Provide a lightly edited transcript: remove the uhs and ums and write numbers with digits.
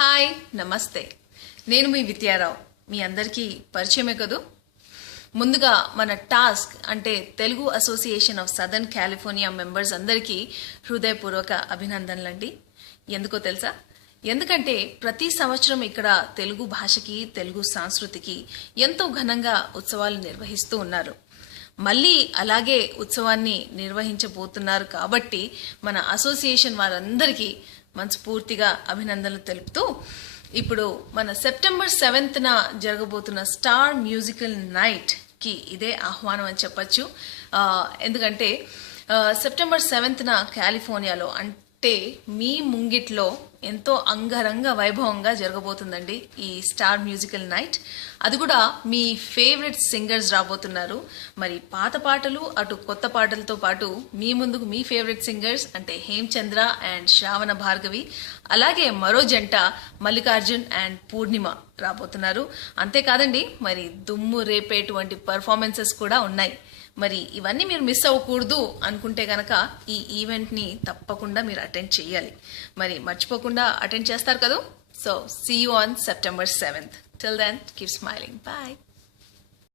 Hi నమస్తే. నేను మీ విద్యారావు. మీ అందరికీ పరిచయమే కదూ. ముందుగా మన టాస్క్ అంటే Telugu association of southern California members అందరికీ హృదయపూర్వక అభినందనలండి. ఎందుకో తెలుసా? ఎందుకంటే ప్రతి సంవత్సరం ఇక్కడ తెలుగు భాషకి తెలుగు సంస్కృతికి ఎంతో ఘనంగా ఉత్సవాలు నిర్వహిస్తూ ఉన్నారు. మళ్ళీ అలాగే ఉత్సవాన్ని నిర్వహించబోతున్నారు కాబట్టి మన అసోసియేషన్ వారందరికీ మనస్ఫూర్తిగా అభినందనలు తెలుపుతూ ఇప్పుడు మన సెప్టెంబర్ 7న జరగబోతున్న స్టార్ మ్యూజికల్ నైట్ కి ఇదే ఆహ్వానం అని చెప్పచ్చు. ఎందుకంటే సెప్టెంబర్ 7న కాలిఫోర్నియాలో అంటే మీ ముంగిట్లో ఎంతో అంగరంగ వైభవంగా జరగబోతుందండి ఈ స్టార్ మ్యూజికల్ నైట్. అది కూడా మీ ఫేవరెట్ సింగర్స్ రాబోతున్నారు. మరి పాత పాటలు అటు కొత్త పాటలతో పాటు మీ ముందుకు మీ ఫేవరెట్ సింగర్స్ అంటే హేమచంద్ర అండ్ శ్రావణ భార్గవి, అలాగే మరో జంట మల్లికార్జున్ అండ్ పూర్ణిమ రాబోతున్నారు. అంతేకాదండి మరి దుమ్ము రేపేటువంటి పర్ఫార్మెన్సెస్ కూడా ఉన్నాయి. మరి ఇవన్నీ మీరు మిస్ అవ్వకూడదు అనుకుంటే గనక ఈ ఈవెంట్ని తప్పకుండా మీరు అటెండ్ చేయాలి. మరి మర్చిపోకుండా అటెండ్ చేస్తారు కదా. So see you on September 7th. Till then, keep smiling. Bye.